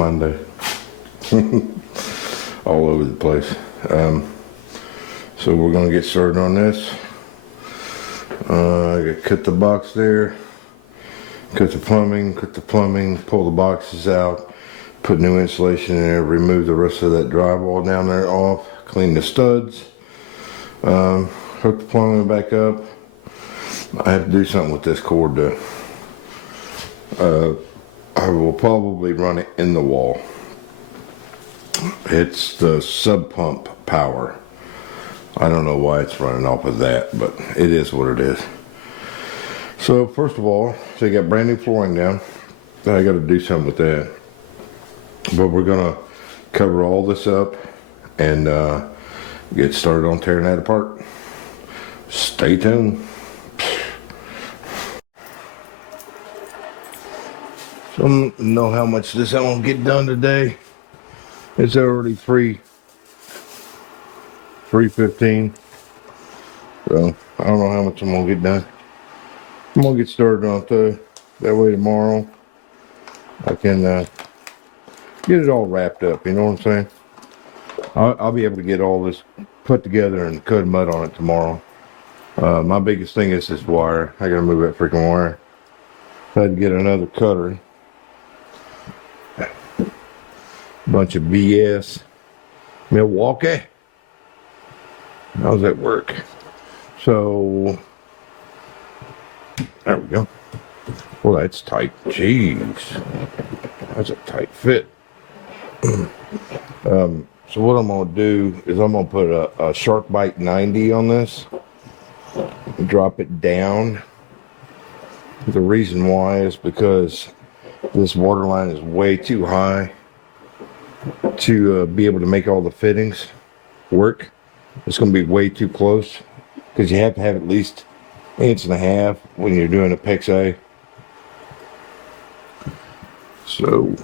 Monday. All over the place. So we're gonna get started on this. I gotta cut the box there, cut the plumbing, pull the boxes out, put new insulation in there, remove the rest of that drywall down there off, clean the studs, hook the plumbing back up. I have to do something with this cord though. I will probably run it in the wall. It's the sub pump power. I don't know why it's running off of that, but it is what it is. So first of all, so you got brand new flooring down. I got to do something with that. But we're gonna cover all this up and get started on tearing that apart. Stay tuned. So I don't know how much this I'm gonna get done today. It's already 3:15. So I don't know how much I'm gonna get done. I'm gonna get started on it that way tomorrow I can get it all wrapped up, you know what I'm saying? I'll be able to get all this put together and cut mud on it tomorrow. My biggest thing is this wire. I gotta move that freaking wire. I had to get another cutter. Bunch of BS. Milwaukee. How's that work? So there we go. Well, that's tight. Jeez, that's a tight fit. So what I'm gonna do is I'm gonna put a SharkBite 90 on this, drop it down. The reason why is because this water line is way too high to be able to make all the fittings work. It's going to be way too close because you have to have at least 1.5 inches when you're doing a PEX A. So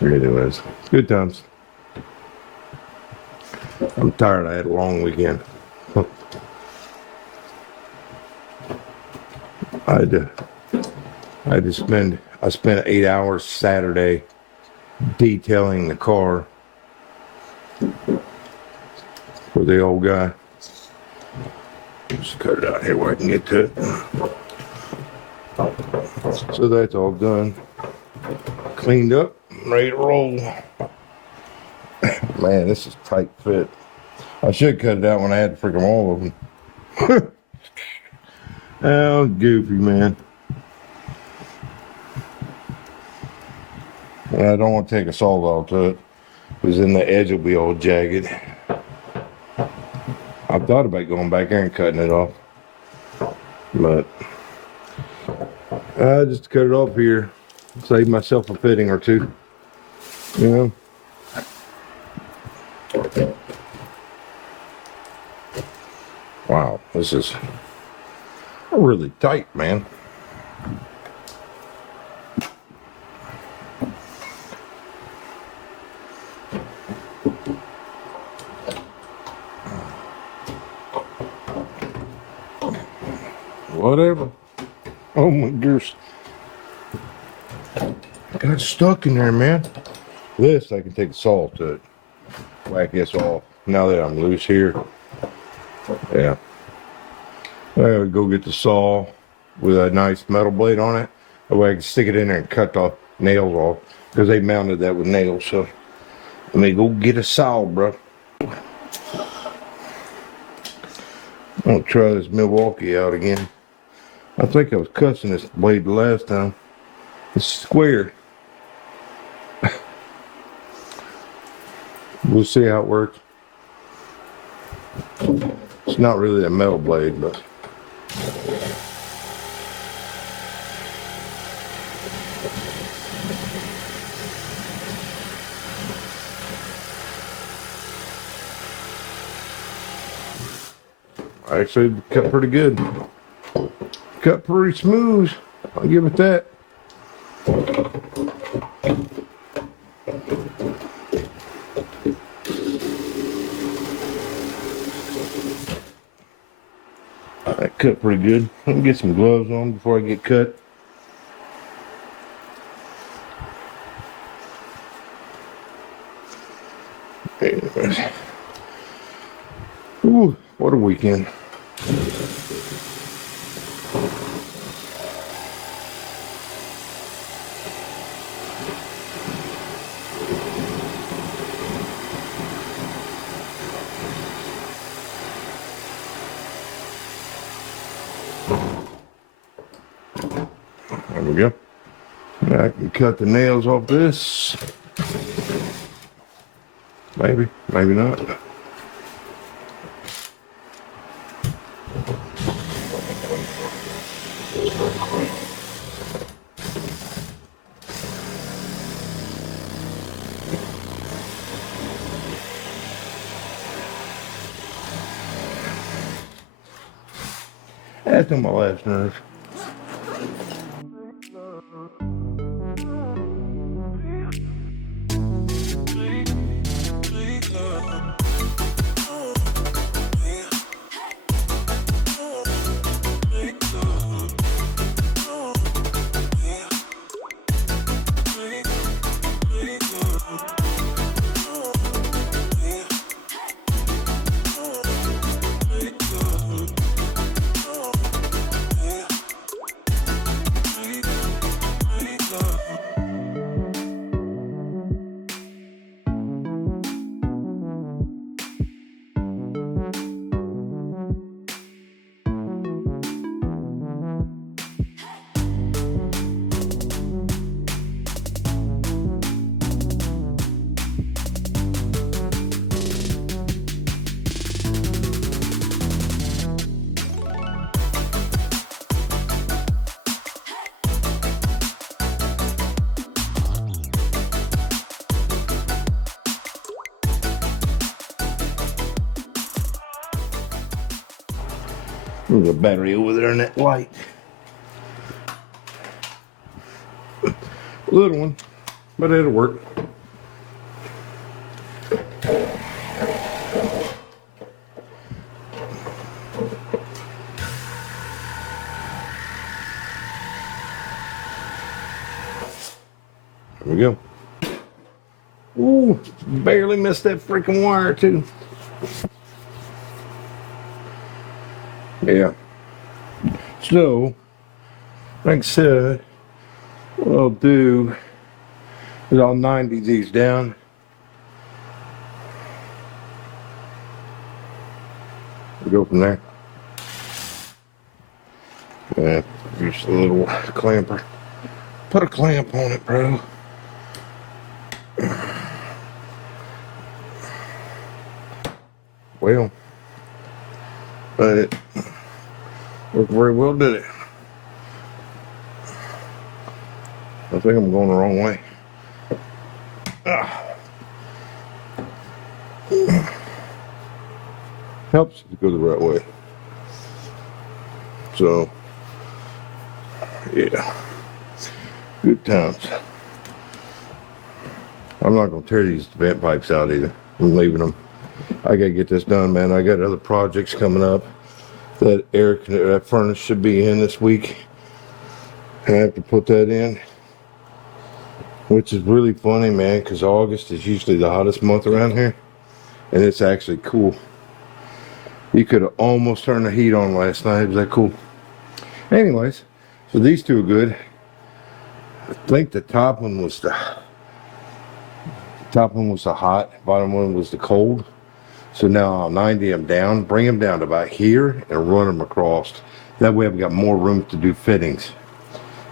anyways, good times. I'm tired. I had a long weekend. I spent 8 hours Saturday detailing the car for the old guy. Just cut it out here where I can get to it. So that's all done. Cleaned up, ready to roll. Man, this is tight fit. I should cut it out when I had to freaking all of them. Oh, goofy, man. I don't want to take a saw off to it because then the edge will be all jagged. I thought about going back there and cutting it off, but I just cut it off here, save myself a fitting or two, you know. Wow, this is really tight, man. Whatever. Oh my gosh. Got stuck in there, man. This, I can take a saw to it. Whack this off. Now that I'm loose here. Yeah. I gotta go get the saw with a nice metal blade on it. That way I can stick it in there and cut the nails off. Because they mounted that with nails. So let me go get a saw, bro. I'm gonna try this Milwaukee out again. I think I was cussing this blade the last time. It's square. We'll see how it works. It's not really a metal blade, but actually cut pretty good. Cut pretty smooth. I'll give it that. That cut pretty good. Let me get some gloves on before I get cut. Anyways. Ooh, what a weekend. There we go. Now I can cut the nails off this. Maybe, maybe not. That's on my last nerve. There's a battery over there in that light. Little one, but it'll work. There we go. Ooh, barely missed that freaking wire too. Yeah. So, like I said, what I'll do is I'll 90 these down. We'll go from there. Yeah, just a little clamper. Put a clamp on it, bro. Well, but it worked very well, did it? I think I'm going the wrong way. Helps to go the right way. So, yeah, good times. I'm not going to tear these vent pipes out either. I'm leaving them. I got to get this done, man. I got other projects coming up. That furnace should be in this week. I have to put that in, which is really funny, man, because August is usually the hottest month around here, and it's actually cool. You could have almost turned the heat on last night. Was that cool? Anyways, so these two are good. I think the top one was the hot, bottom one was the cold. So now I'll 90 them down, bring them down to about here, and run them across. That way I've got more room to do fittings.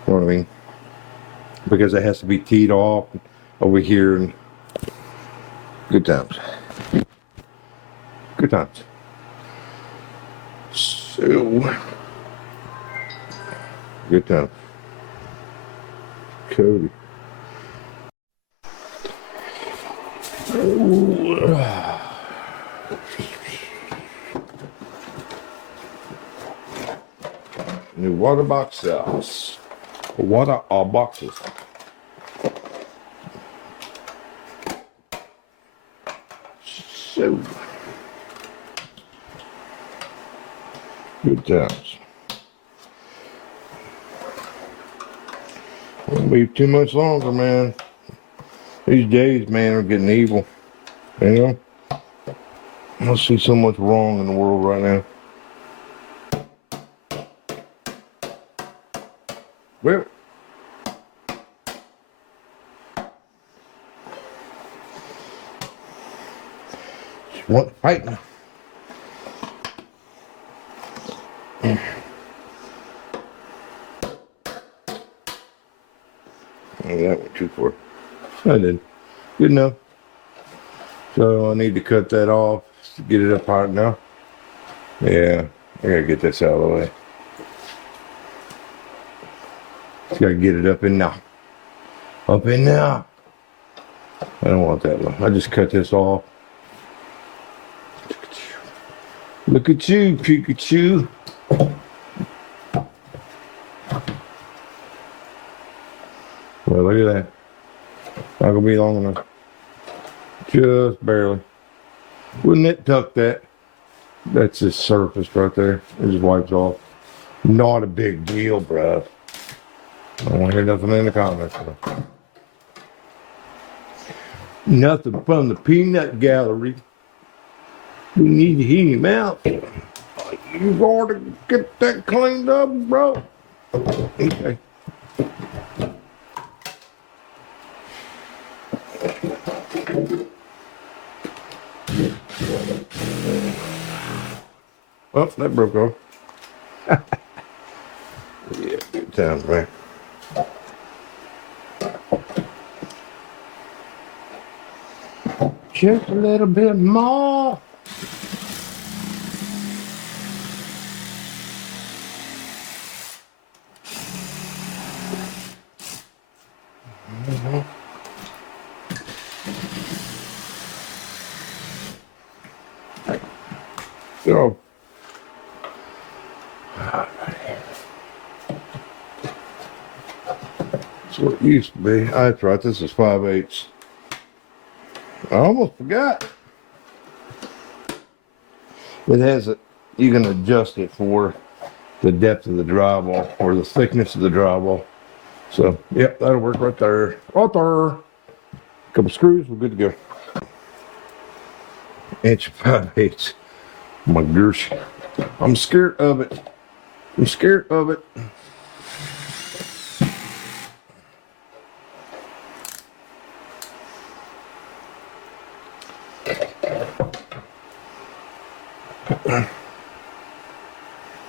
You know what I mean? Because it has to be teed off over here, and good times. Good times. So, good times. Cody. New water boxes. Water boxes. So, good times. Won't be too much longer, man. These days, man, are getting evil. You know? I see so much wrong in the world right now. Well, she want fighting. Oh, that went too far. I did. Good enough. So I need to cut that off to get it up high now. Yeah, I gotta get this out of the way. Just gotta get it up in now. Up in now. I don't want that one. I just cut this off. Look at you, Pikachu. Well, look at that. Not gonna be long enough. Just barely. Wouldn't it tuck that? That's the surface right there. It just wipes off. Not a big deal, bruh. I don't want to hear nothing in the comments. Bro. Nothing from the peanut gallery. We need to heat him out. You going to get that cleaned up, bro? Okay. Oh, that broke off. Yeah, good times, man. Just a little bit more. So, that's what it used to be. That's right, this is 5/8. I almost forgot. It has a, you can adjust it for the depth of the drywall or the thickness of the drywall. So, yep, that'll work right there. Right there. Couple screws, we're good to go. Inch 5/8. My gosh. I'm scared of it. I'm scared of it.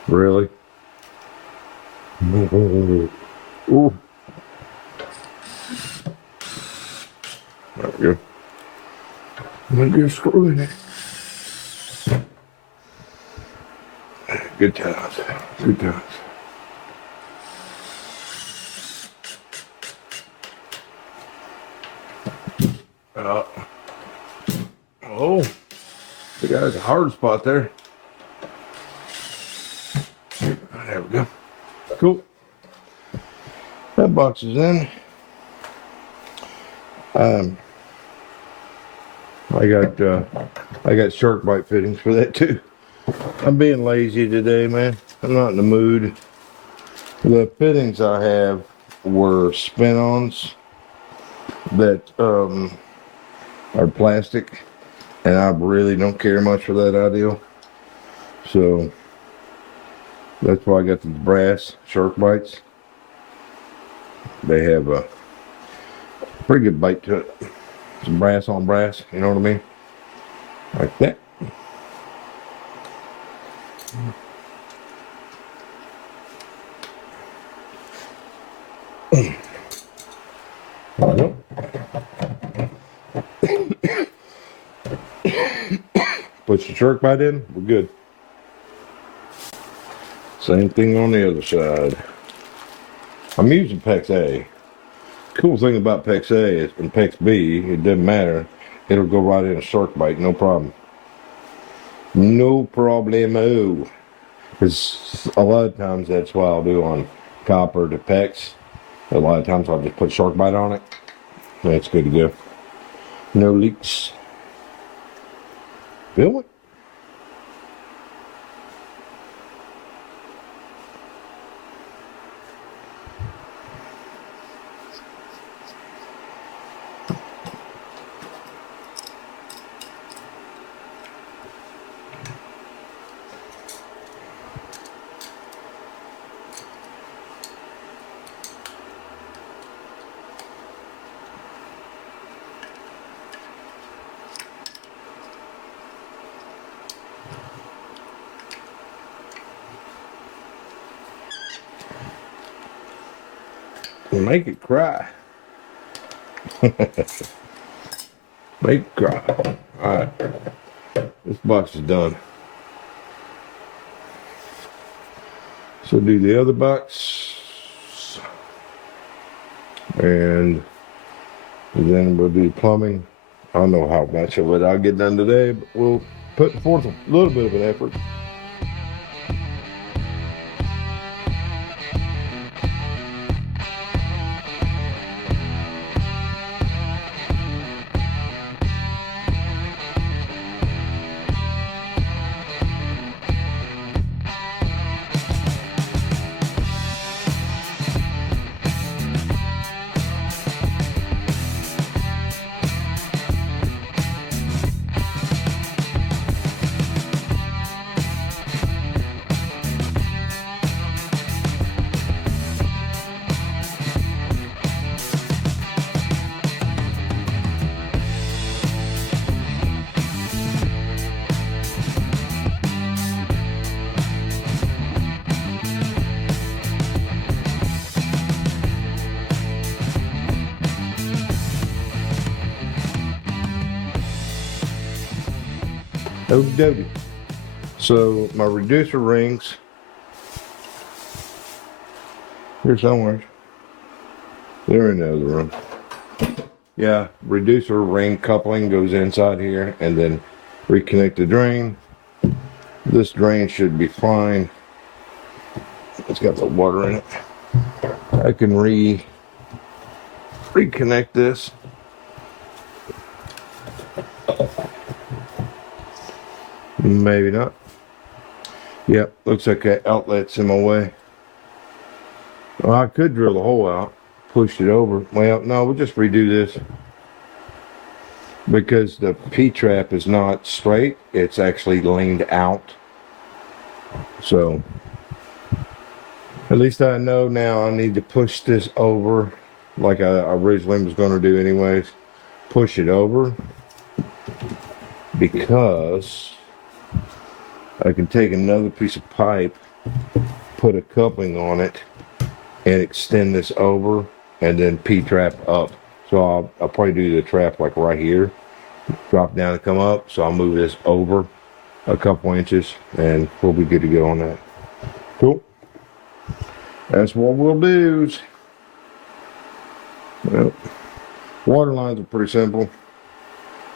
Really? Ooh. There we go. I'm gonna get a screw in it. Good times. Good times. Oh, the guy's a hard spot there. There we go. Cool. That box is in. I got shark bite fittings for that too. I'm being lazy today, man. I'm not in the mood. The fittings I have were spin-ons that are plastic, and I really don't care much for that idea. So that's why I got these brass shark bites. They have a pretty good bite to it. Some brass on brass, you know what I mean? Like that. Put your shark bite in, we're good. Same thing on the other side. I'm using PEX A. Cool thing about PEX A is in PEX B, it doesn't matter. It'll go right in a shark bite, no problem. No problemo. Because a lot of times that's what I'll do on copper to PEX. A lot of times I'll just put shark bite on it. That's good to go. No leaks. Feel it? Make it cry. Make it cry. Alright. This box is done. So do the other box. And then we'll do plumbing. I don't know how much of it I'll get done today, but we'll put forth a little bit of an effort. Okie dokie. So my reducer rings here somewhere. They're in the other room. Yeah, reducer ring coupling goes inside here, and then reconnect the drain. This drain should be fine. It's got the water in it. I can reconnect this. Maybe not. Yep, looks like that outlet's in my way. Well, I could drill the hole out, push it over. Well, no, we'll just redo this. Because the P-trap is not straight, it's actually leaned out. So, at least I know now I need to push this over like I originally was going to do anyways. Push it over. Because I can take another piece of pipe, put a coupling on it, and extend this over, and then P-trap up. So I'll probably do the trap like right here, drop down and come up. So I'll move this over a couple inches, and we'll be good to go on that. Cool. That's what we'll do. Well, water lines are pretty simple.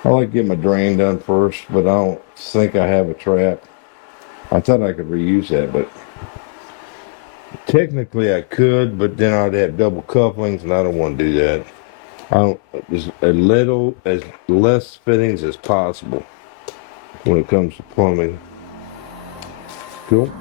I like to get my drain done first, but I don't think I have a trap. I thought I could reuse that, but technically I could, but then I'd have double couplings, and I don't want to do that. I don't, as less fittings as possible when it comes to plumbing. Cool.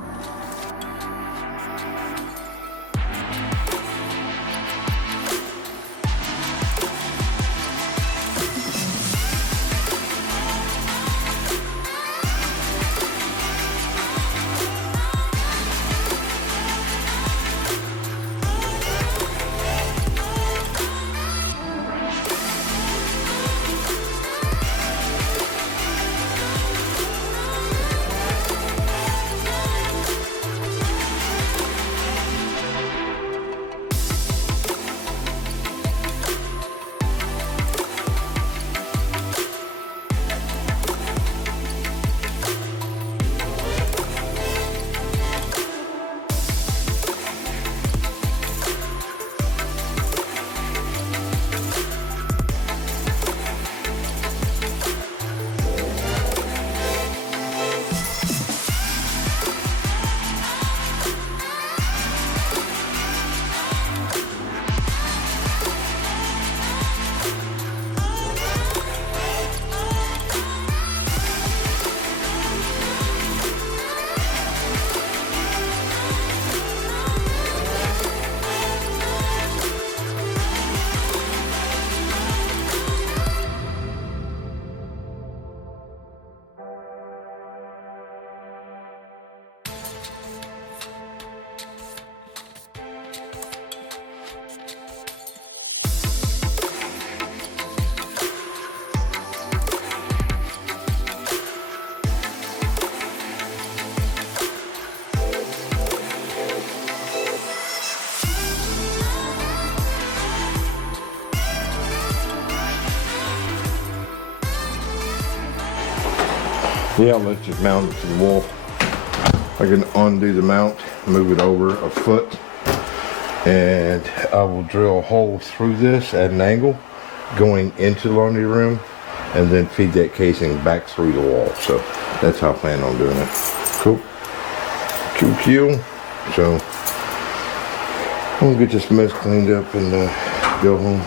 Yeah, let's just mount it to the wall. I can undo the mount, move it over a foot, and I will drill a hole through this at an angle going into the laundry room and then feed that casing back through the wall. So that's how I plan on doing it. Cool. QQ. So I'm gonna get this mess cleaned up and go home.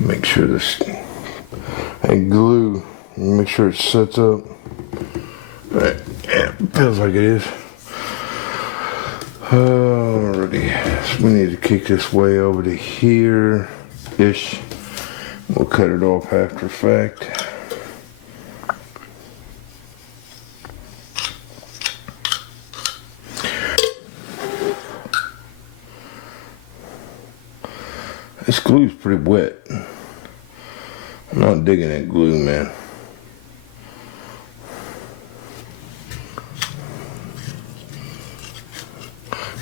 Make sure this and glue, make sure it sets up. Right. Yeah, feels like it is. Alrighty, so we need to kick this way over to here-ish. We'll cut it off after fact. This glue's pretty wet. I'm not digging that glue, man.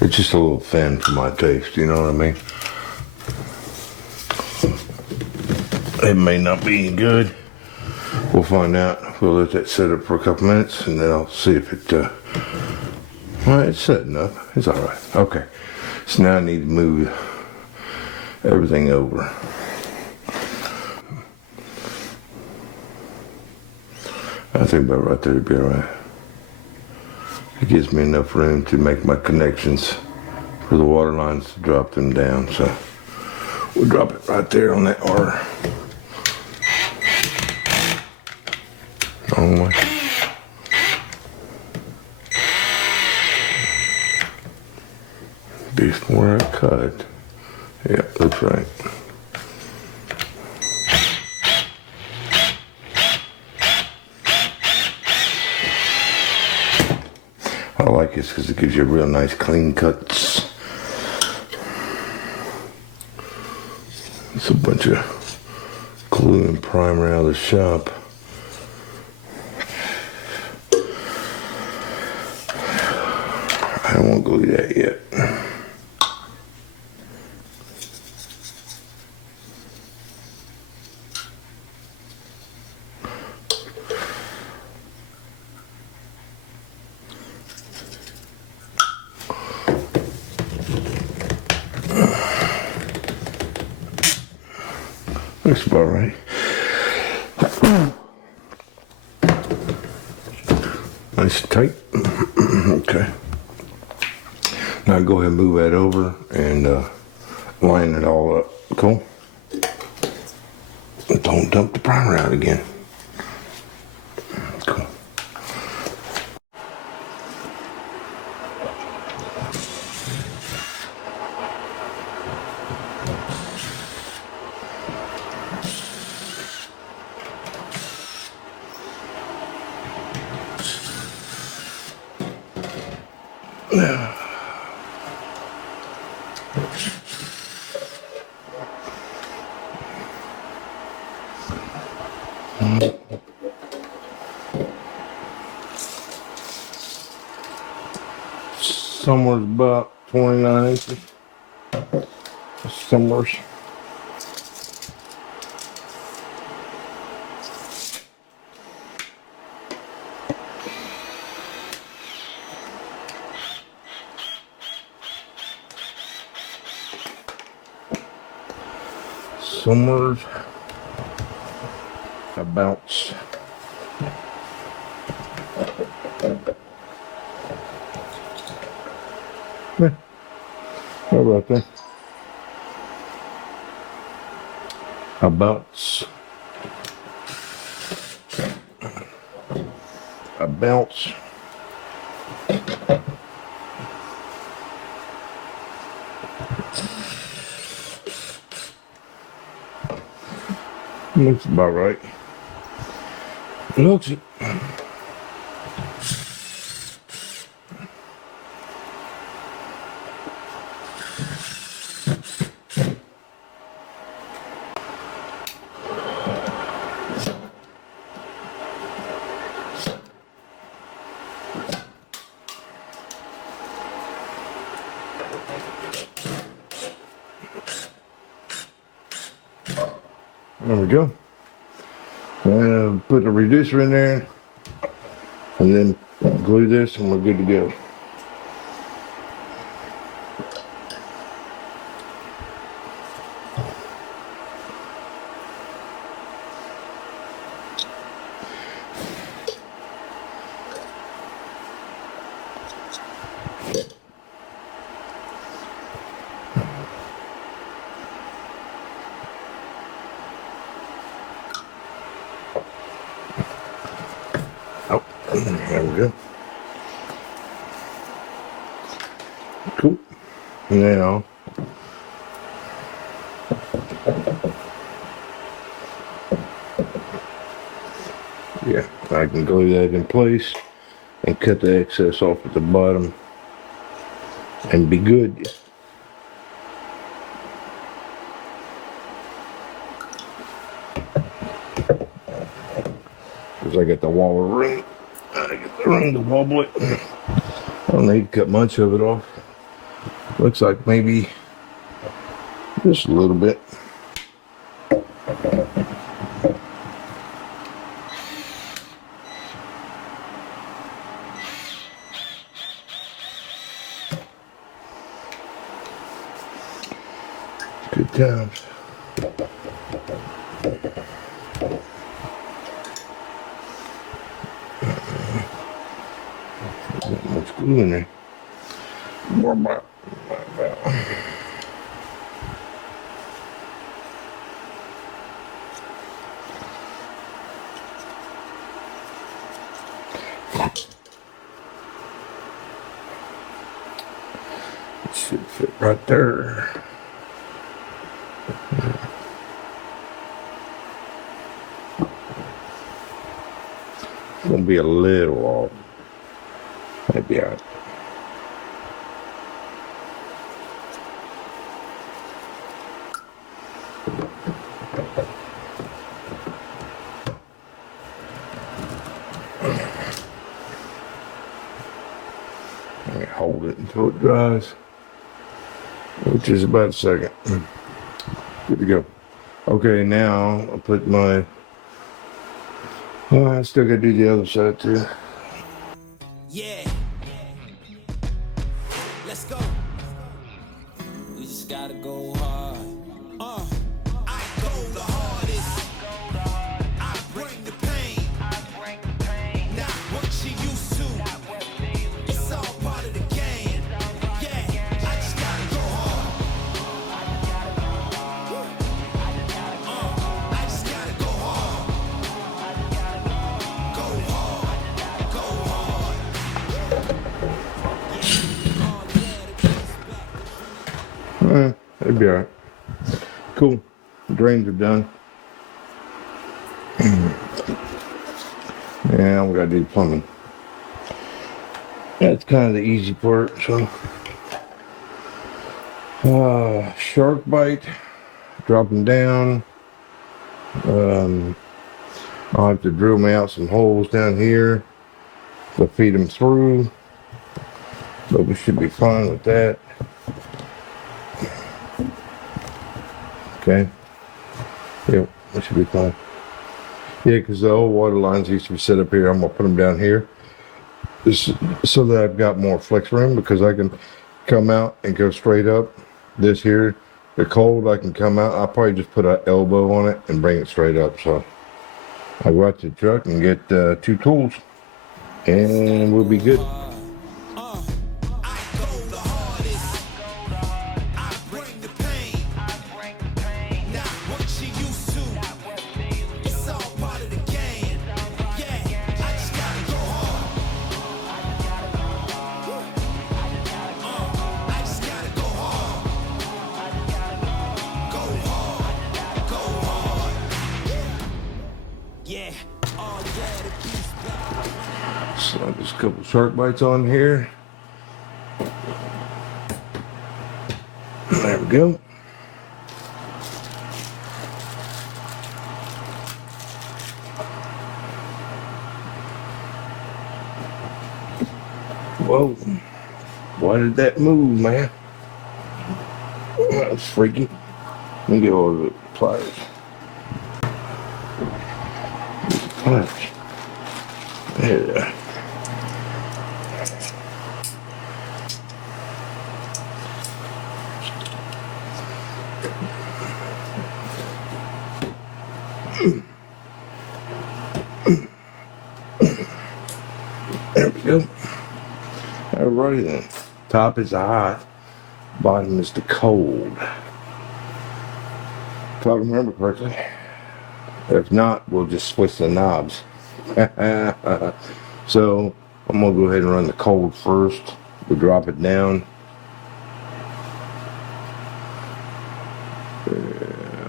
It's just a little thin for my taste, you know what I mean? It may not be any good. We'll find out. We'll let that set up for a couple minutes and then I'll see if it, well, it's setting up. It's all right. Okay. So now I need to move everything over. I think about right there to be all right. It gives me enough room to make my connections for the water lines to drop them down. So we'll drop it right there on that R. Wrong way. Before I cut. Yeah, that's right. I like this because it gives you a real nice clean cuts. It's a bunch of glue and primer out of the shop. I don't want to glue that yet. Looks about right. Nice and tight. Okay. Now go ahead and move that over and line it all up. Cool. Don't dump the primer out again. Cool. Somewhere about 29 inches. Summers. Summers. A bounce. Yeah. How about that? A bounce. A bounce. Looks about right. Looks it. There we go. Put the reducer in there and then glue this and we're good to go. Oh, there we go. Cool. Now, yeah, I can glue that in place and cut the excess off at the bottom and be good. Because I got the wall of room. I got the room to wobble it. I don't need to cut much of it off. Looks like maybe just a little bit. Good times. Not much glue in there. More about. It should fit right there. It's gonna be a little off. Maybe I. Hold it until it dries, which is about a second. Good to go. Okay, now I'll put my. I still gotta do the other side too. Yeah, let's go. We just gotta go hard. I go the hardest. I bring the pain. Not what you used to. It's all part of the game. Yeah, I just gotta go hard. I just gotta go hard. Go hard. Go hard. It'd be alright. Cool. Drains are done. Now we gotta do plumbing. That's kind of the easy part. So, shark bite, dropping down. I'll have to drill me out some holes down here to feed them through, but we should be fine with that. Okay. Yep, that should be fine. Yeah, because the old water lines used to be set up here. I'm gonna put them down here, just so that I've got more flex room because I can come out and go straight up. This here, the cold, I can come out. I'll probably just put an elbow on it and bring it straight up. So I go out to the truck and get 2 tools, and we'll be good. I go the hardest. I bring the pain. Not what you used to. It's all part of the game. Yeah, I just gotta go hard. I just gotta go hard. Go hard. Go hard. Yeah. Oh yeah, the beast back. So there's a couple shark bites on here. There we go. Whoa. Why did that move, man? That was freaky. Let me get all the pliers. Pliers. There. There we go. Alrighty then. Top is the hot, bottom is the cold. If I remember correctly. If not, we'll just switch the knobs. So I'm gonna go ahead and run the cold first. We'll drop it down.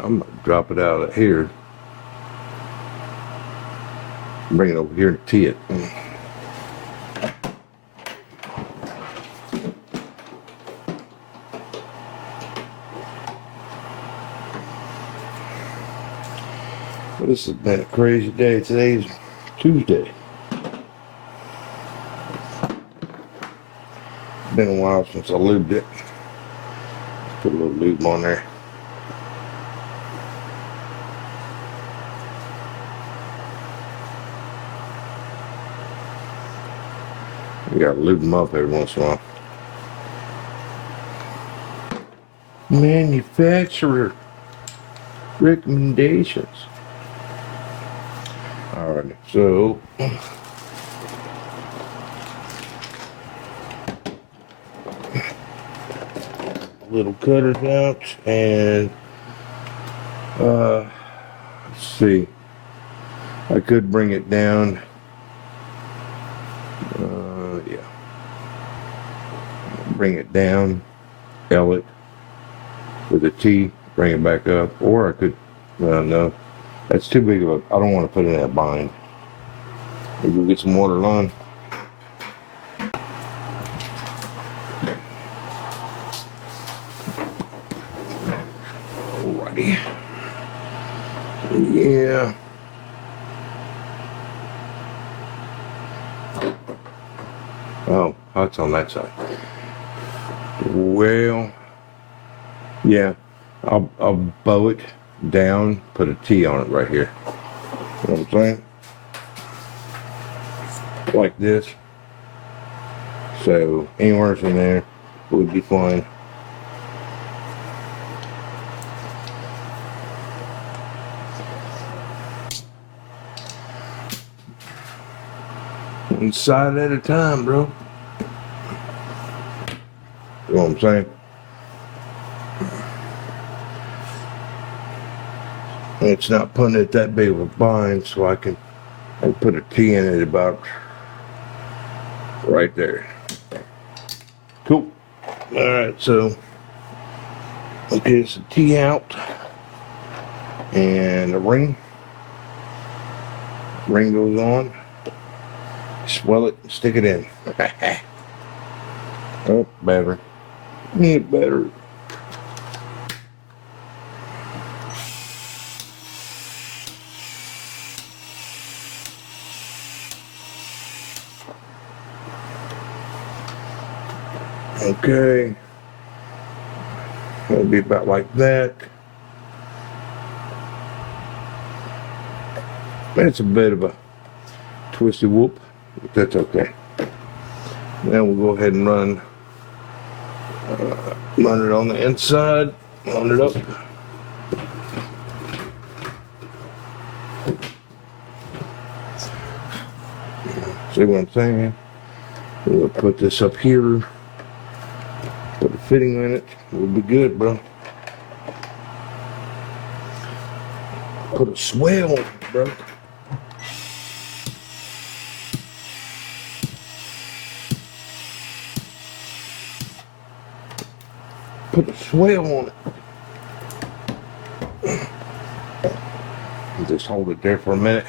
I'm gonna drop it out of here. Bring it over here and tee it. This has been a crazy day. Today's Tuesday. Been a while since I lubed it. Put a little lube on there. You gotta lube them up every once in a while. Manufacturer recommendations. Alright, so little cutters out and let's see. I could bring it down. Yeah. Bring it down, L it with a T, bring it back up, or I could, no, that's too big of a, I don't want to put it in that bind. Maybe we'll get some water line. Alrighty. Yeah. Oh, hot's on that side. Well, yeah, I'll bow it down, put a T on it right here. You know what I'm saying? Like this. So anywhere in there would be fine. One side at a time, bro. You know what I'm saying? It's not putting it that big of a bind, so I can put a T in it about right there. Cool. Alright, so okay, it's a T out and the ring. Ring goes on. Swell it and stick it in. Oh, battery. Need battery. Okay. It'll be about like that. That's a bit of a twisty whoop, but that's okay. Now we'll go ahead and run it on the inside, run it up. See what I'm saying? We'll put this up here, put a fitting in it, we'll be good, bro. Put a swell on it, bro. Put a swell on it. Just hold it there for a minute.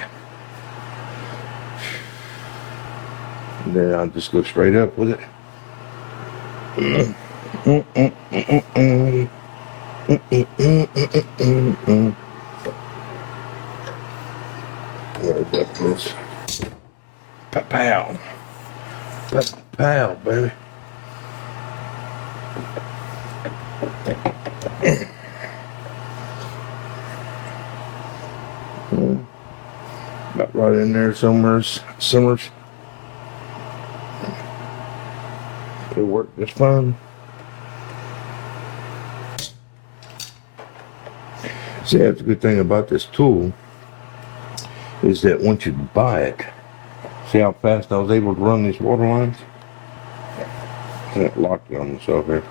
And then I'll just go straight up with it. Where's that place? Pow. Pow, baby. About right in there somewhere. Summers. It'll work just fine. See, that's the good thing about this tool is that once you buy it, see how fast I was able to run these water lines? I locked it on myself here.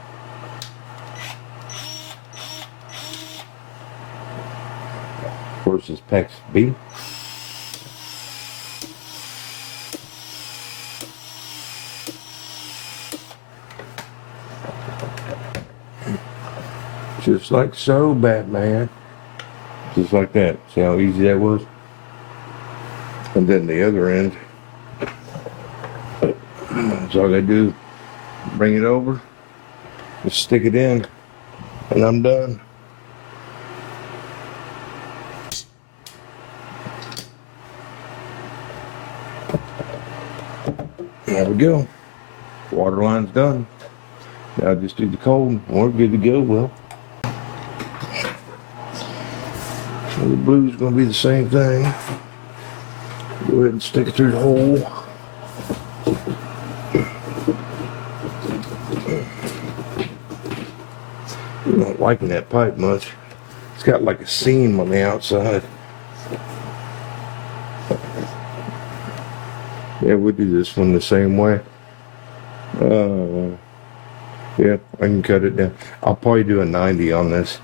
Versus PEX B. Just like so, Batman. Just like that. See how easy that was? And then the other end. That's all I do. Bring it over. Just stick it in. And I'm done. There we go. Water line's done. Now just do the cold and we're good to go, well. So the blue's gonna be the same thing. Go ahead and stick it through the hole. I'm not liking that pipe much. It's got like a seam on the outside. Yeah, we'll do this one the same way. Yeah, I can cut it down. I'll probably do a 90 on this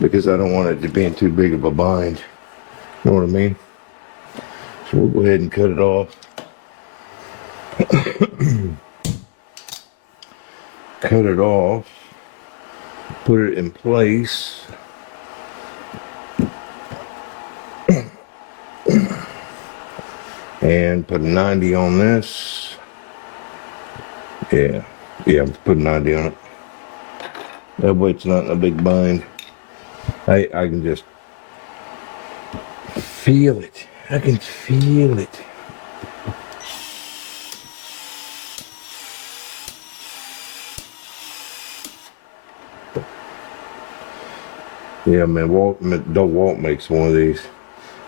because I don't want it to be in too big of a bind. You know what I mean? So we'll go ahead and cut it off. Cut it off. Put it in place. And put a 90 on this. Yeah, put a 90 on it. That way it's not in a big bind. I can just feel it. I can feel it. Yeah, man, Walt makes one of these.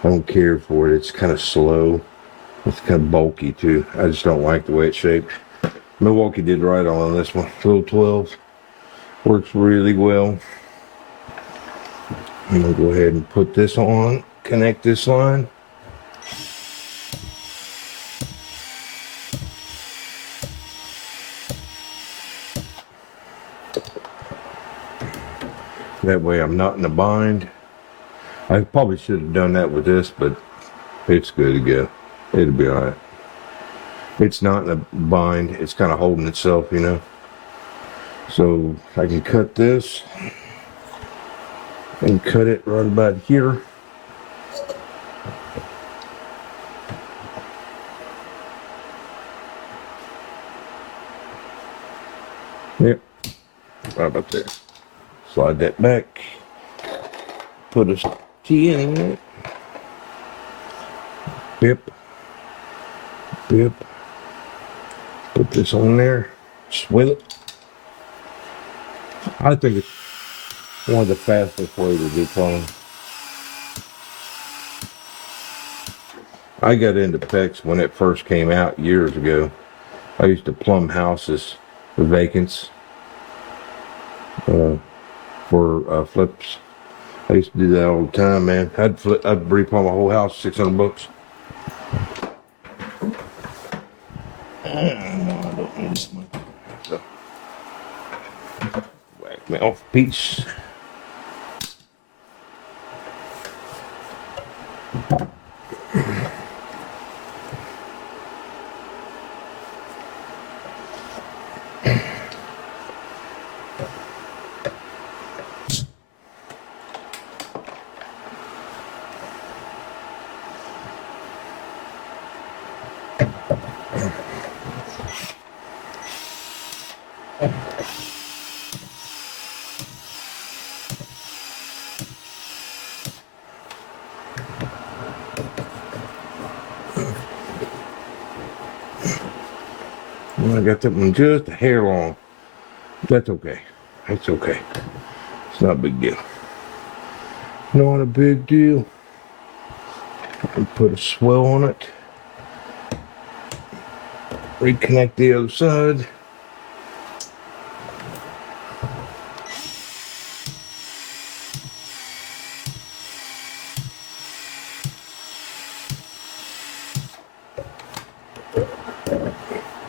I don't care for it. It's kind of slow. It's kind of bulky too. I just don't like the way it's shaped. Milwaukee did right on this one. Little 12. Works really well. I'm going to go ahead and put this on. Connect this line. That way I'm not in a bind. I probably should have done that with this, but it's good to go. It'll be alright. It's not in a bind. It's kind of holding itself, you know. So I can cut this and cut it right about here. Yep, right about there. Slide that back. Put a T in it. Yep. Put this on there. Swivel it. I think it's one of the fastest ways to do plumbing. I got into PEX when it first came out years ago. I used to plumb houses for vacants for flips. I used to do that all the time, man. I'd replumb a whole house, $600. I don't need this much. So, whack me off a piece. Well, I got that one just a hair long. That's okay. That's okay. It's not a big deal. Not a big deal. Put a swell on it. Reconnect the other side.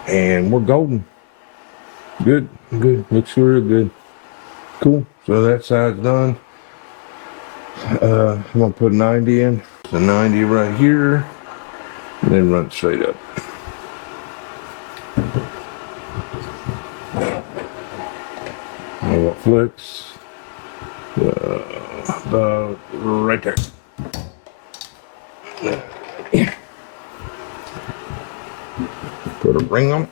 And we're golden. Good, good. Looks real good. Cool. So that side's done. I'm gonna put 90 in. So 90 right here. And then run it straight up. I want flicks. About right there. Put a ring on it.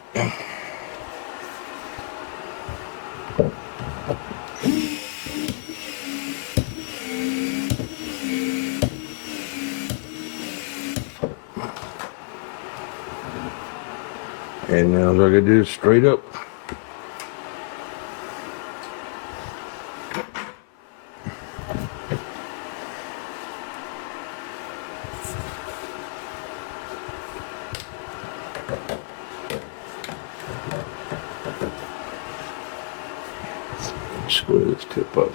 And now all I gotta do is straight up. Square this tip up.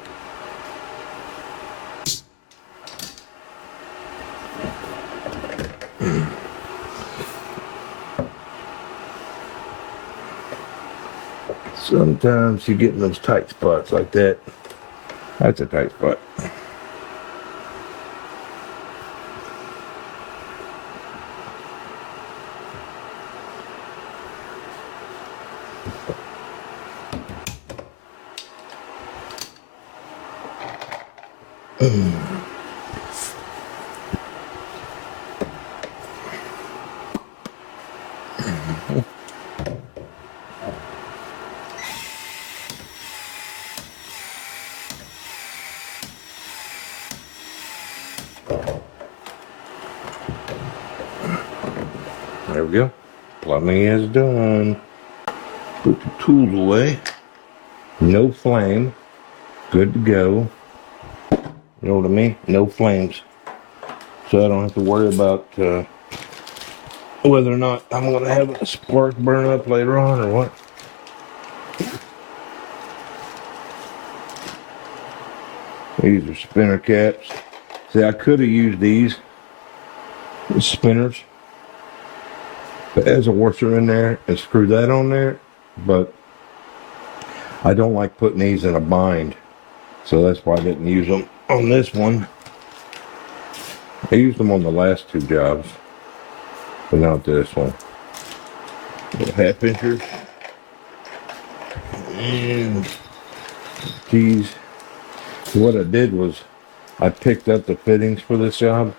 Sometimes you get in those tight spots like that. That's a tight spot. There we go. Plumbing is done. Put the tools away. No flame. Good to go. You know what I mean? No flames. So I don't have to worry about whether or not I'm going to have a spark burn up later on or what. These are spinner caps. See, I could have used these spinners as a washer in there and screw that on there, but I don't like putting these in a bind, so that's why I didn't use them on this one. I used them on the last two jobs, but not this one. Little half inchers and keys. So what I did was I picked up the fittings for this job,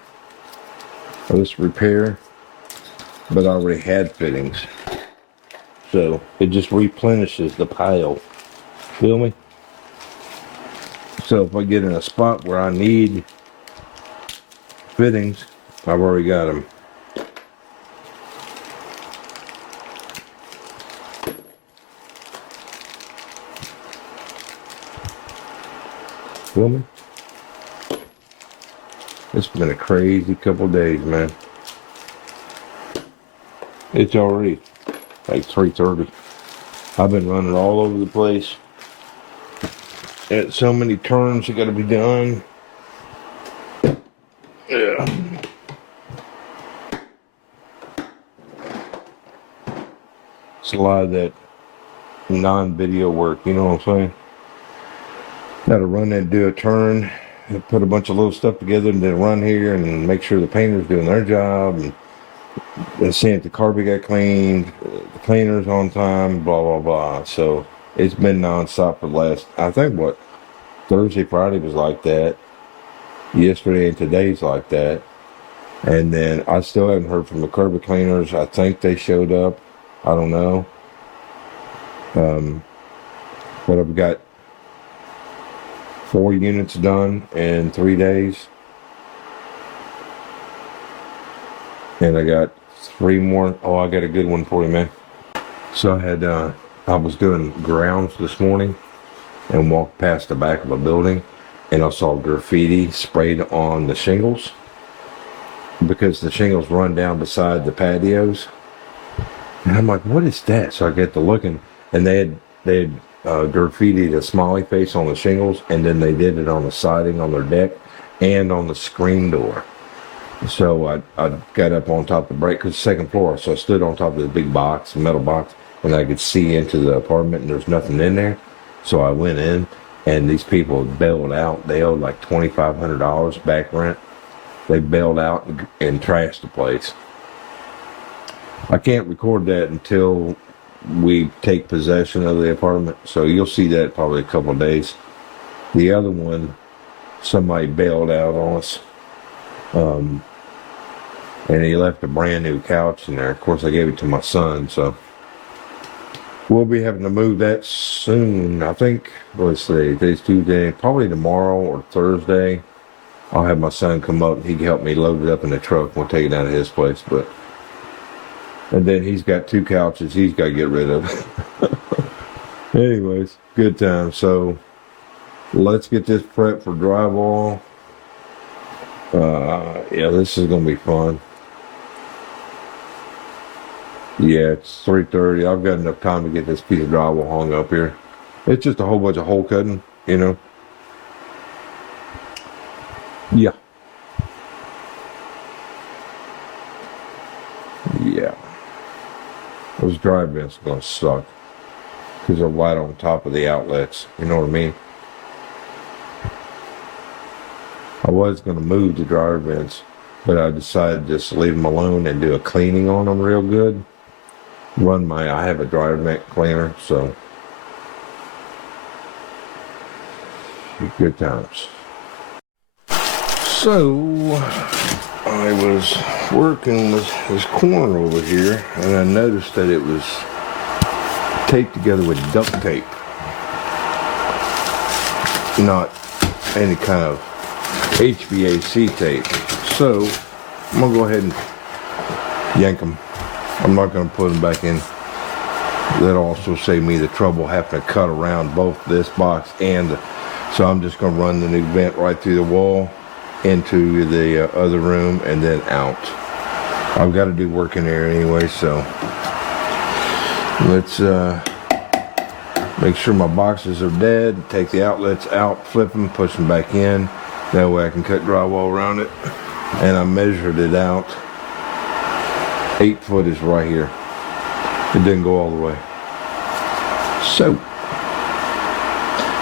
for this repair, but I already had fittings. So it just replenishes the pile. Feel me? So if I get in a spot where I need fittings, I've already got them. Feel me? It's been a crazy couple days, man. It's already like 3:30. I've been running all over the place. At so many turns that got to be done. Yeah. It's a lot of that non-video work, you know what I'm saying? Got to run and do a turn, and put a bunch of little stuff together, and then run here and make sure the painter's doing their job, and seeing if the carpet got cleaned, the cleaner's on time, blah, blah, blah. So it's been nonstop for the last, I think, what, Thursday, Friday was like that. Yesterday and today's like that. And then I still haven't heard from the carpet cleaners. I think they showed up. I don't know. But I've got 4 units done in 3 days. And I got 3 more. Oh, I got a good one for you, man. So I was doing grounds this morning and walked past the back of a building, and I saw graffiti sprayed on the shingles because the shingles run down beside the patios. And I'm like, what is that? So I get to looking, and they had graffitied a smiley face on the shingles, and then they did it on the siding on their deck and on the screen door. So I got up on top of the break, because second floor, so I stood on top of the big box, metal box, and I could see into the apartment, and there's nothing in there. So I went in, and these people had bailed out. They owed like $2,500 back rent. They bailed out and trashed the place. I can't record that until we take possession of the apartment, so you'll see that probably a couple of days. The other one, somebody bailed out on us. And he left a brand new couch in there. Of course, I gave it to my son, so we'll be having to move that soon. I think, let's see, today's Tuesday, probably tomorrow or Thursday. I'll have my son come up and he can help me load it up in the truck. We'll take it down to his place, and then he's got 2 couches he's got to get rid of. Anyways, good time. So let's get this prepped for drywall. Yeah, this is gonna be fun. Yeah, it's 3:30. I've got enough time to get this piece of drywall hung up here. It's just a whole bunch of hole cutting, you know. Yeah. Yeah. Those drive vents are gonna suck because they're right on top of the outlets. You know what I mean? I was going to move the dryer vents, but I decided just to leave them alone and do a cleaning on them real good. I have a dryer vent cleaner, so good times. So I was working with this corner over here, and I noticed that it was taped together with duct tape, not any kind of HVAC tape. So I'm gonna go ahead and yank them. I'm not gonna put them back in. That'll also save me the trouble having to cut around both this box and so I'm just gonna run the new vent right through the wall into the other room and then out. I've got to do work in there anyway, so let's make sure my boxes are dead, take the outlets out, flip them, push them back in. That way I can cut drywall around it. And I measured it out. 8 foot is right here. It didn't go all the way. So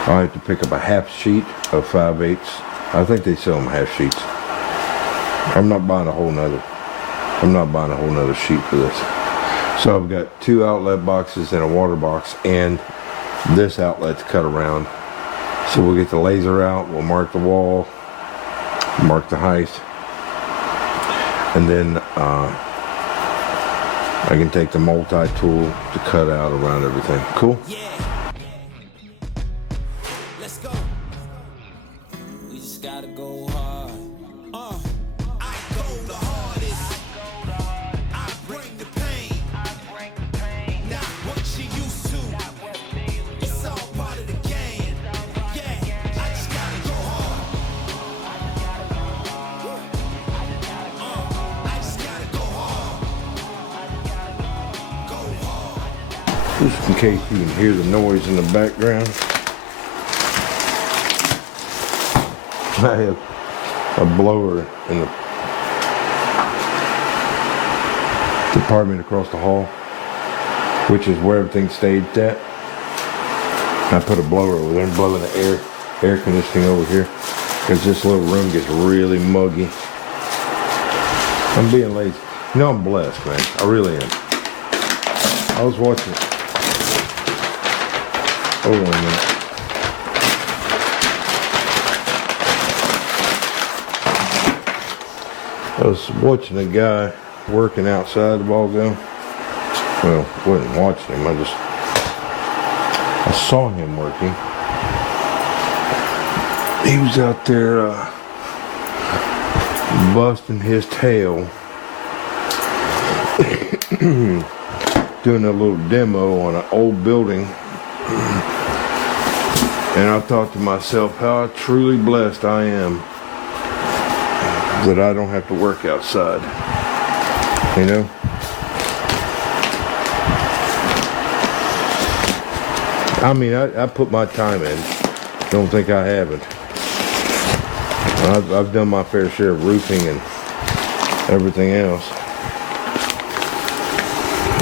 I have to pick up a half sheet of 5/8. I think they sell them half sheets. I'm not buying a whole nother sheet for this. So I've got 2 outlet boxes and a water box, and this outlet's cut around. So we'll get the laser out, we'll mark the wall, mark the height, and then I can take the multi-tool to cut out around everything. Cool? Yeah. Let's go. We just gotta go hard. I go the hardest. I bring the pain. Not what you used to. It's all part of the game. Yeah, I just gotta go hard. I just gotta go hard. Just in case you can hear the noise in the background. I have a blower in the department across the hall, which is where everything stayed at. I put a blower over there and blowing the air conditioning over here because this little room gets really muggy. I'm being lazy. You know, I'm blessed, man. I really am. I was watching it. Hold on a minute. I was watching a guy working outside the ball game. Well, wasn't watching him. I saw him working. He was out there busting his tail, doing a little demo on an old building. And I thought to myself, how truly blessed I am that I don't have to work outside. You know? I mean, I put my time in. Don't think I haven't. I've done my fair share of roofing and everything else.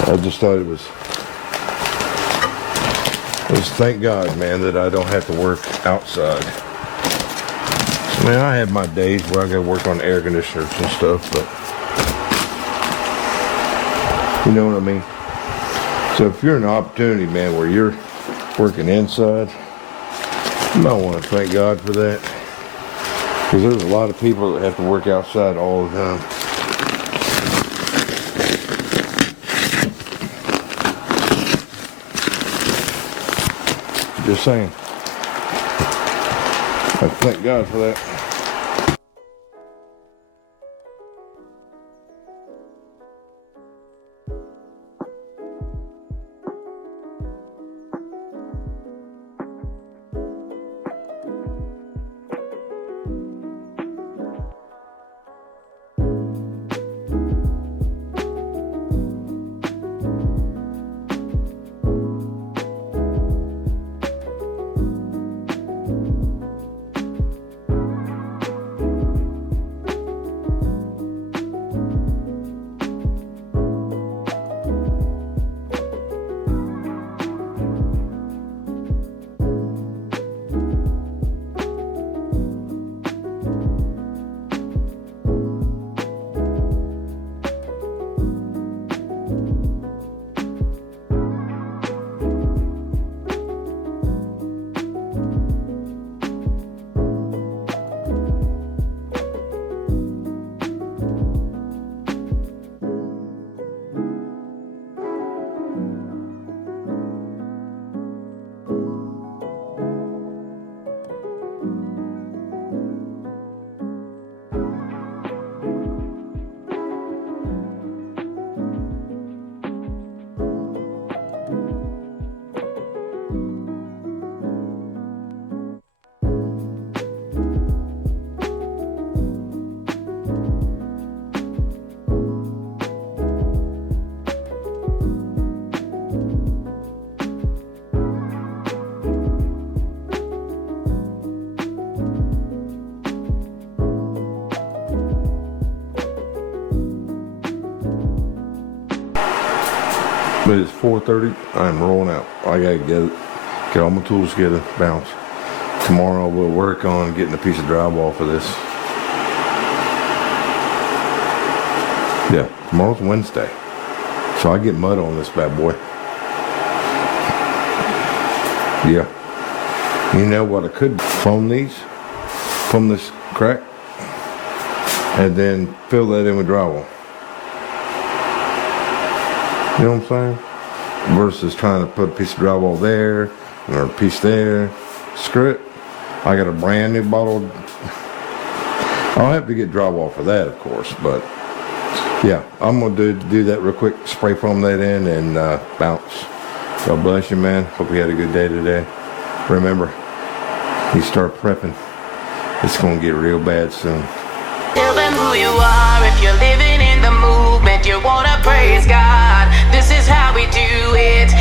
I just thought it was thank God, man, that I don't have to work outside. I mean, I have my days where I gotta work on air conditioners and stuff, but you know what I mean? So if you're in an opportunity, man, where you're working inside, you might want to thank God for that. Because there's a lot of people that have to work outside all the time. Just saying. I thank God for that. But it's 4:30. I'm rolling out. I gotta get all my tools together, bounce. Tomorrow we'll work on getting a piece of drywall for this. Yeah, tomorrow's Wednesday. So I get mud on this bad boy. Yeah. You know what I could foam these? Foam this crack. And then fill that in with drywall. You know what I'm saying? Versus trying to put a piece of drywall there or a piece there. Screw it. I got a brand new bottle. I'll have to get drywall for that, of course, but yeah, I'm gonna do that real quick. Spray foam that in and bounce. God bless you, man. Hope you had a good day today. Remember, you start prepping, it's gonna get real bad soon. Tell them who you are. If you're living in the movement, you wanna praise God. This is how we do it.